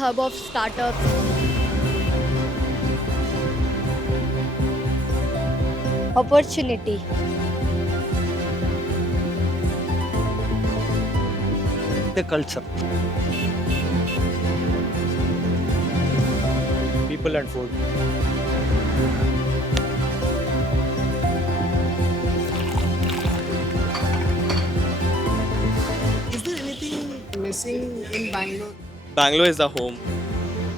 hub of startups. Opportunity. The culture. People and food. Is there anything missing in Bangalore? Bangalore is the home.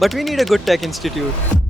But we need a good tech institute.